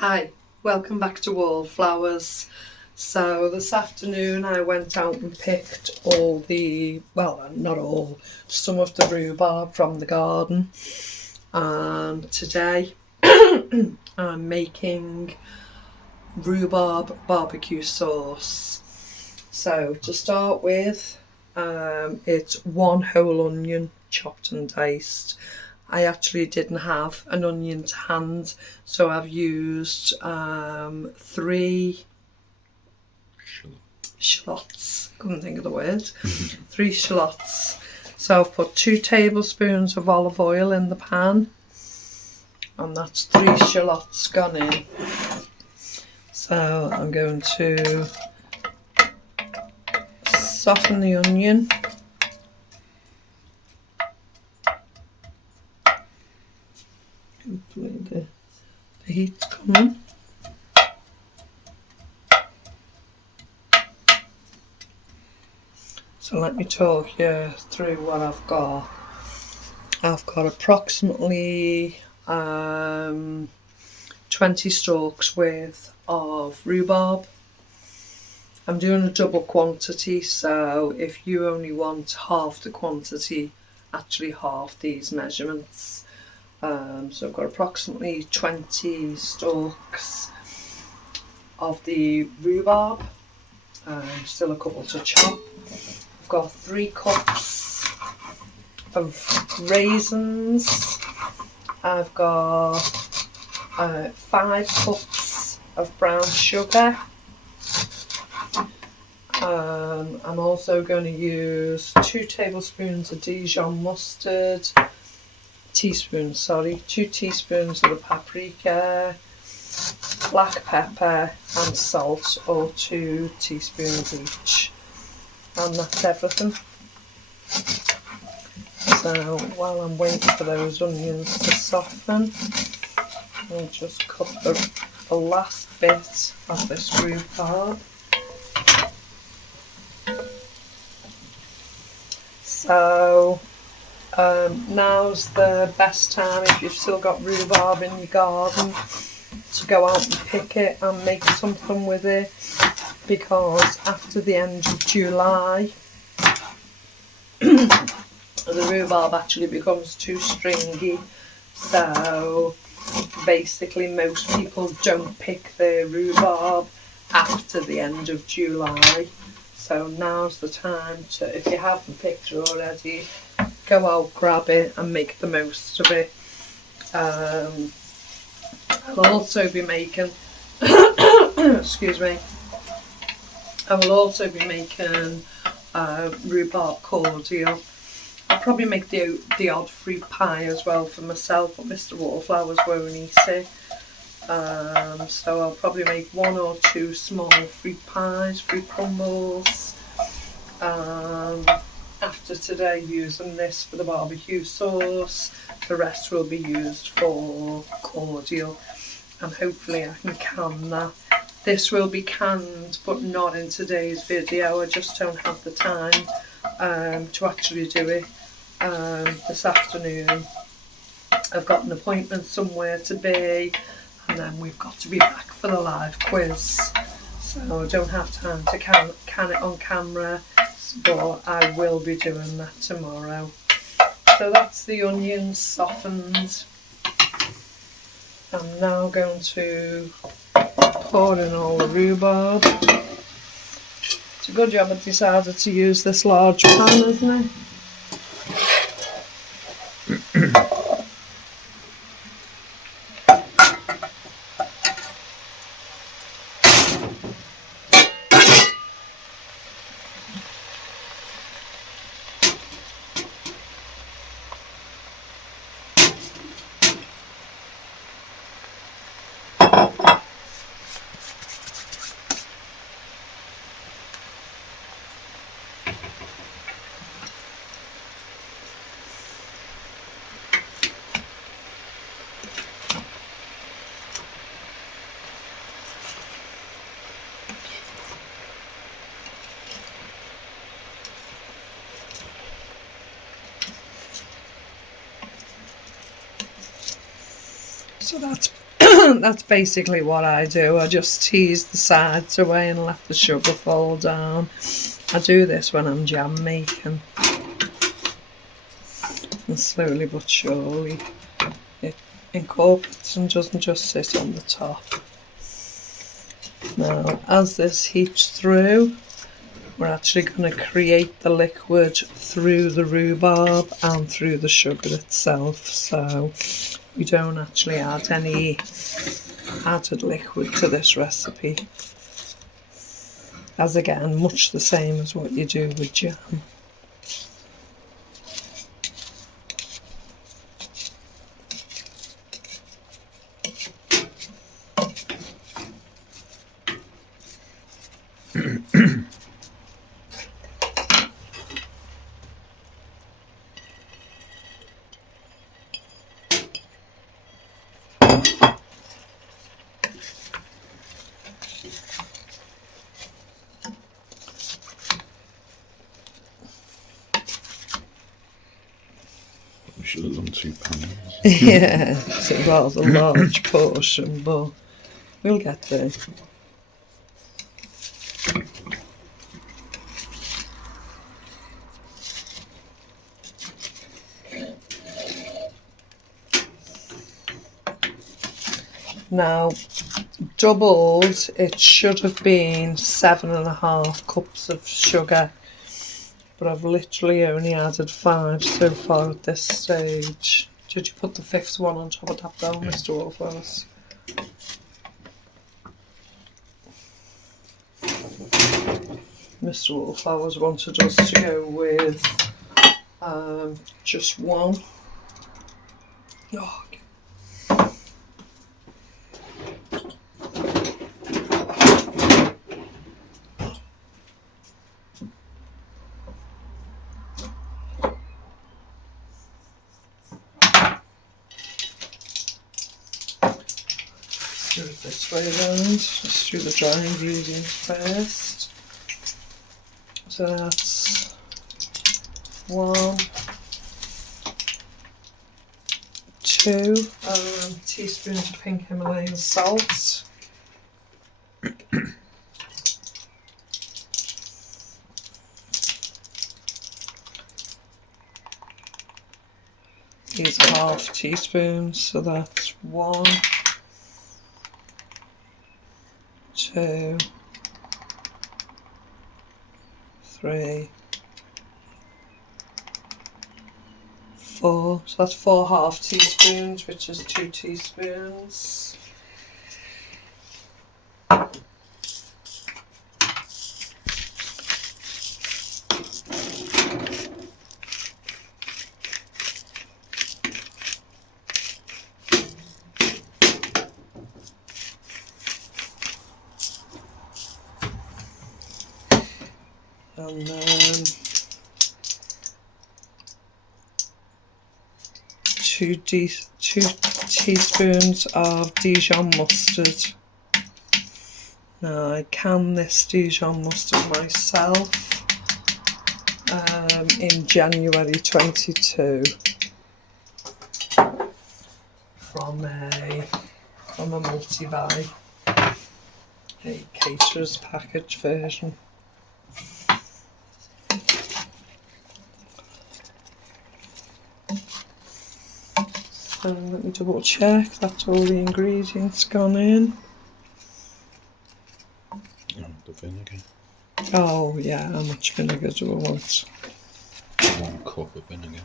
Hi, welcome back to Wallflowers. So this afternoon I went out and picked not all, some of the rhubarb from the garden. And today I'm making rhubarb barbecue sauce. So to start with, it's one whole onion chopped and diced. I actually didn't have an onion to hand, so I've used three shallots. Couldn't think of the word. 3 shallots. So I've put 2 tablespoons of olive oil in the pan, and that's 3 shallots gone in. So I'm going to soften the onion. Hopefully the heat's coming. So let me talk you through what I've got. I've got approximately 20 stalks worth of rhubarb. I'm doing a double quantity, so if you only want half the quantity, actually half these measurements. So I've got approximately 20 stalks of the rhubarb, still a couple to chop. I've got 3 cups of raisins. I've got 5 cups of brown sugar. I'm also going to use 2 tablespoons of Dijon mustard, 2 teaspoons of the paprika, black pepper and salt, or 2 teaspoons each. And that's everything. So while I'm waiting for those onions to soften, I'll just cut the last bit of this rhubarb. So now's the best time, if you've still got rhubarb in your garden, to go out and pick it and make something with it, because after the end of July the rhubarb actually becomes too stringy. So basically most people don't pick their rhubarb after the end of July. So now's the time to, if you haven't picked it already, go out, grab it and make the most of it. I'll also be making excuse me, I will also be making rhubarb cordial. I'll probably make the odd fruit pie as well for myself, but Mr. Wallflowers won't eat it. So I'll probably make 1 or 2 small fruit pies, fruit crumbles. After today, using this for the barbecue sauce, the rest will be used for cordial, and hopefully I can can that. This will be canned, but not in today's video. I just don't have the time to actually do it this afternoon. I've got an appointment somewhere to be, and then we've got to be back for the live quiz. So I don't have time to can it on camera, but I will be doing that tomorrow. So that's the onions softened. I'm now going to pour in all the rhubarb. It's a good job I decided to use this large pan, isn't it? So that's That's basically what I do. I just tease the sides away and let the sugar fall down. I do this when I'm jam making. And slowly but surely it incorporates and doesn't just sit on the top. Now, as this heats through, we're actually going to create the liquid through the rhubarb and through the sugar itself. So we don't actually add any added liquid to this recipe. As again, much the same as what you do with jam. Should have done 2 pounds. Yeah, it's a rather large portion, but we'll get there. Now, doubled, it should have been 7.5 cups of sugar, but I've literally only added 5 so far at this stage. Did you put the 5th one on top of that though, Mr. Wolfers? Mr. Wolfers wanted us to go with just 1. Oh, do it this way around. Let's do the dry ingredients first. So that's 1, 2 teaspoons of pink Himalayan salt. These are half teaspoons, so that's 1, 2, 3, 4. So that's 4 half teaspoons, which is 2 teaspoons. And then 2 teaspoons of Dijon mustard. Now I can this Dijon mustard myself in January 22 from a multi-buy, a caterer's package version. So let me double check that's all the ingredients gone in. The vinegar. Oh yeah, how much vinegar do I want? 1 cup of vinegar.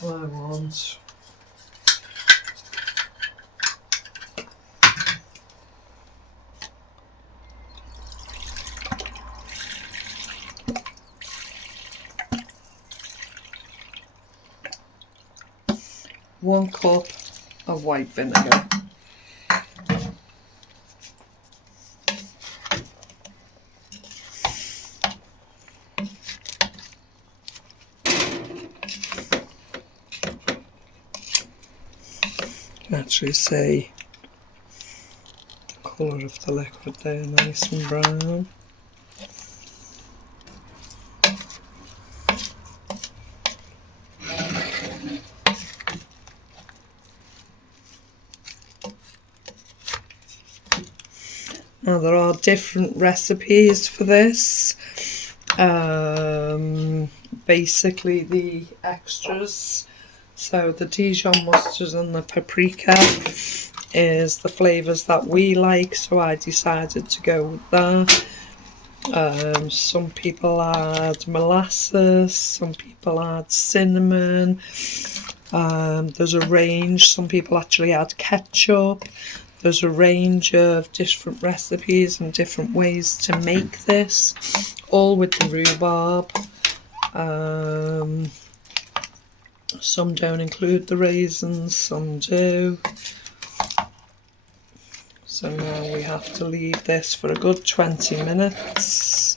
So I want 1 cup of white vinegar. You can actually see the colour of the liquid there, nice and brown. Now there are different recipes for this. Basically the extras, so the Dijon mustard and the paprika is the flavours that we like, so I decided to go with that. Some people add molasses, some people add cinnamon. There's a range. Some people actually add ketchup. There's a range of different recipes and different ways to make this, all with the rhubarb. Some don't include the raisins, some do. So now we have to leave this for a good 20 minutes.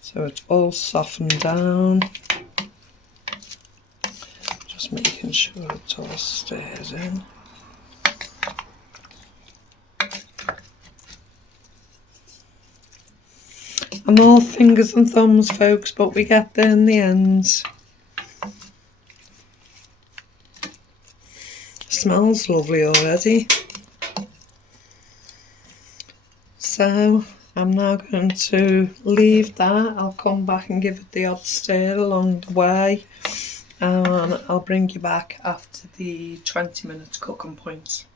So it's all softened down. Just making sure it's all stirred in. I'm all fingers and thumbs, folks, but we get there in the end. Smells lovely already. So I'm now going to leave that. I'll come back and give it the odd stir along the way, and I'll bring you back after the 20 minutes cooking point.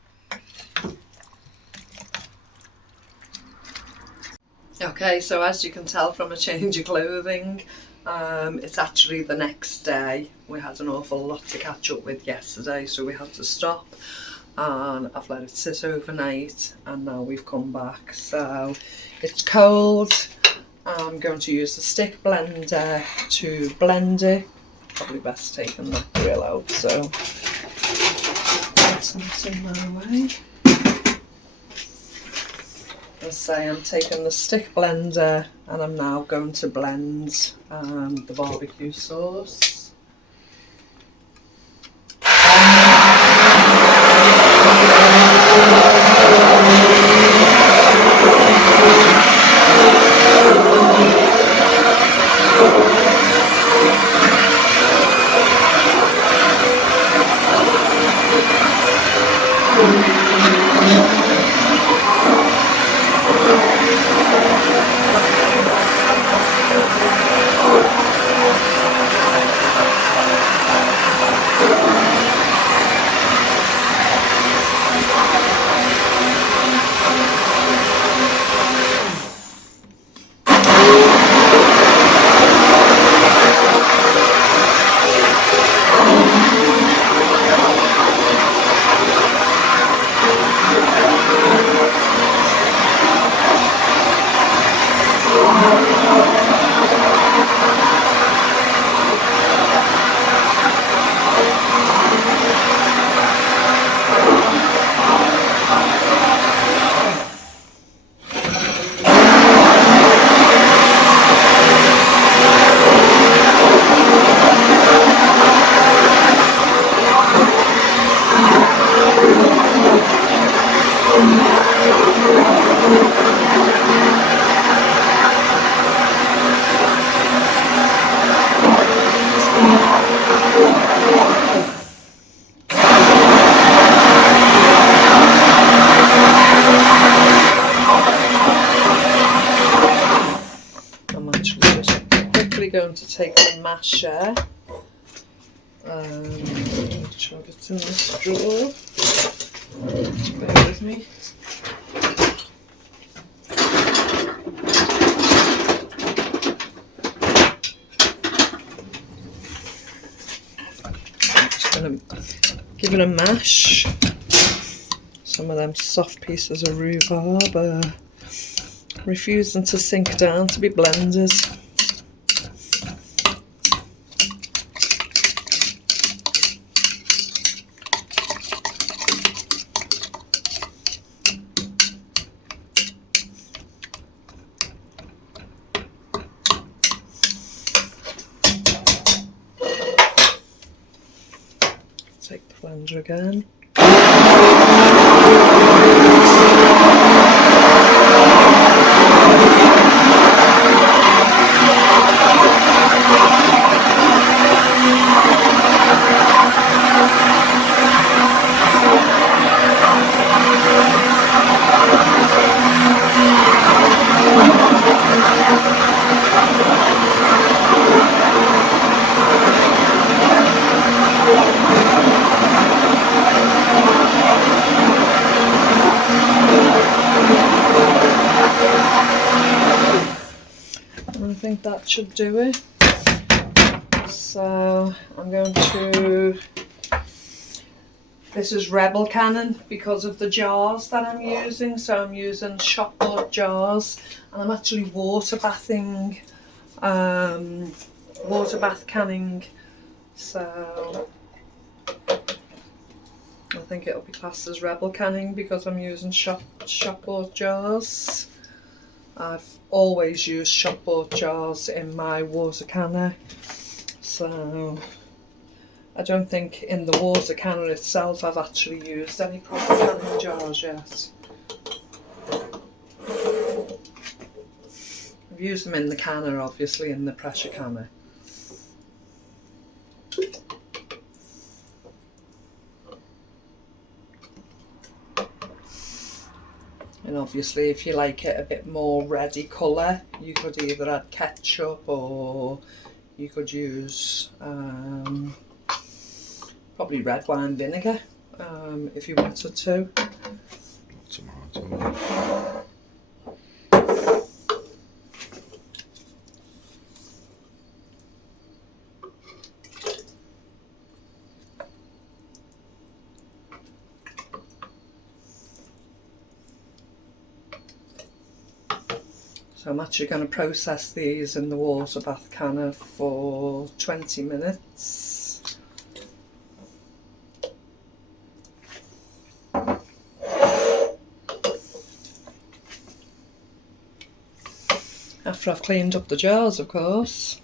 Okay, so as you can tell from a change of clothing, it's actually the next day. We had an awful lot to catch up with yesterday, so we had to stop, and I've let it sit overnight, and now we've come back. So it's cold. I'm going to use the stick blender to blend it. Probably best taking that grill out, so that's not in my way. Let's say I'm taking the stick blender and I'm now going to blend the barbecue sauce. Going to take the masher, make sure it's in this drawer. Bear with me. I'm just going to give it a mash. Some of them soft pieces of rhubarb are refusing to sink down to be blended. Take the blender again. And I think that should do it. So I'm going to, this is Rebel Cannon because of the jars that I'm using. So I'm using shop bought jars, and I'm actually water bath canning. So I think it'll be classed as Rebel canning because I'm using shop bought jars. I've always used shop bought jars in my water canner. So I don't think in the water canner itself I've actually used any proper canning jars yet. I've used them in the canner, obviously, in the pressure canner. And obviously if you like it a bit more reddy colour, you could either add ketchup or you could use probably red wine vinegar if you wanted to. Tomato. So I'm actually going to process these in the water bath canner for 20 minutes. After I've cleaned up the jars, of course.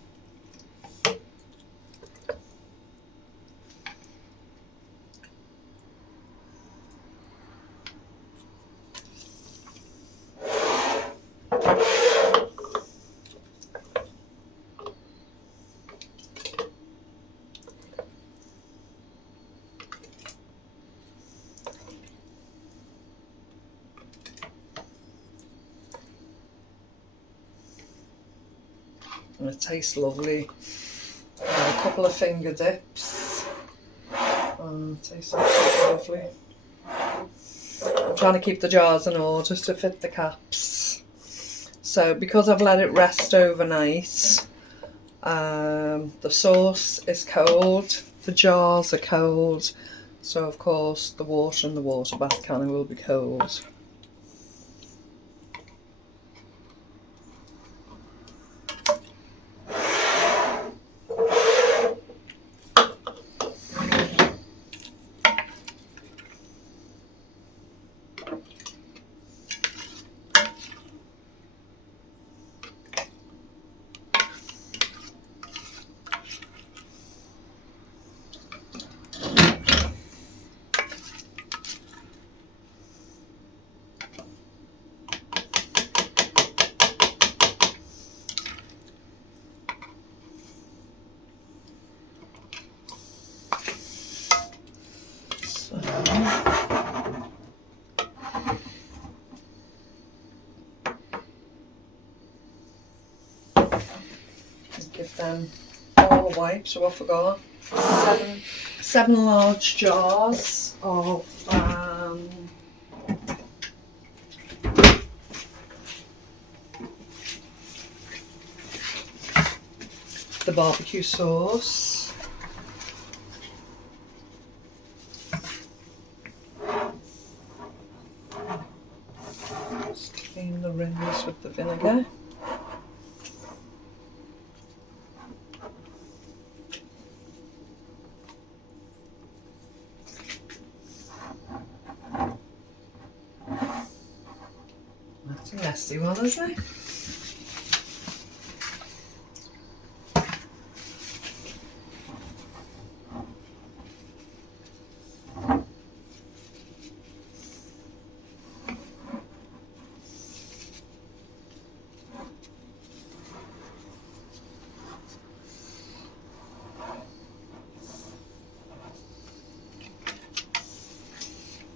And it tastes lovely. A couple of finger dips. It tastes absolutely lovely. I'm trying to keep the jars in order to fit the caps. So because I've let it rest overnight, the sauce is cold, the jars are cold, so of course the water in the water bath canner will be cold. Give them all a wipe, so I forgot. Seven large jars of the barbecue sauce. Just clean the rims with the vinegar. That's a nasty one, isn't it?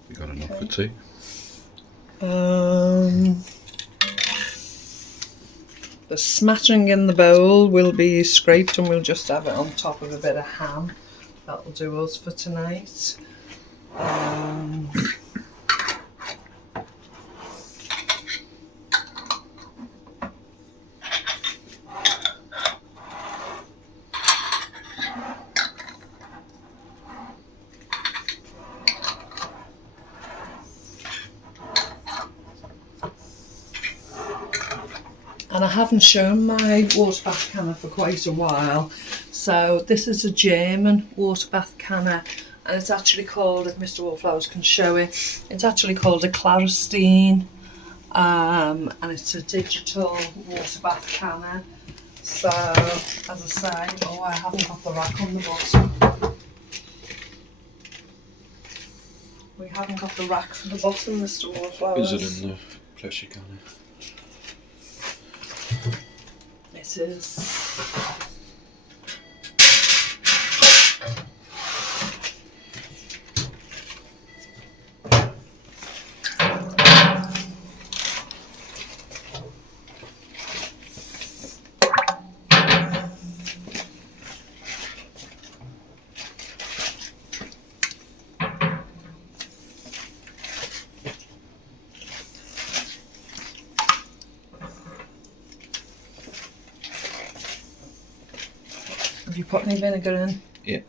You got enough for tea? The smattering in the bowl will be scraped and we'll just have it on top of a bit of ham. That'll do us for tonight. haven't shown my water bath canner for quite a while. So this is a German water bath canner, and it's actually called, if Mr. Wallflowers can show it, it's actually called a Claristine, and it's a digital water bath canner. So, as I say, oh, I haven't got the rack on the bottom. We haven't got the rack for the bottom, Mr. Wallflowers. Is it in the pressure canner? It is. Have you put any vinegar in? Yeah.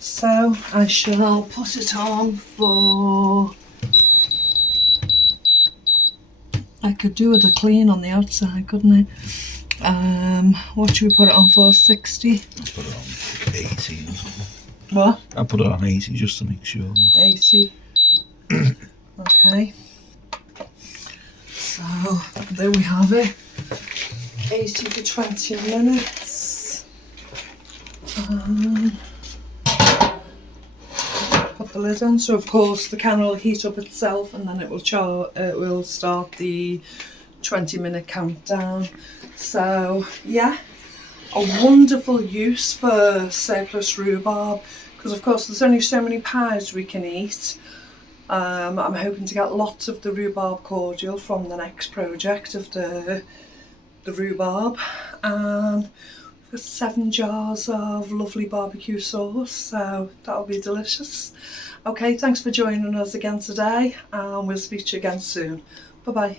So I shall put it on for, I could do with a clean on the outside, couldn't I? What should we put it on for? 60? I'll put it on 80 or something. What? I'll put it on 80 just to make sure. 80. Okay. So there we have it. 80 for 20 minutes. Put the lid on. So of course the can will heat up itself, and then it will start the 20-minute countdown. So yeah, a wonderful use for surplus rhubarb, because of course there's only so many pies we can eat. I'm hoping to get lots of the rhubarb cordial from the next project of the rhubarb, and we've got 7 jars of lovely barbecue sauce, so that'll be delicious. Okay, thanks for joining us again today, and we'll speak to you again soon. Bye bye.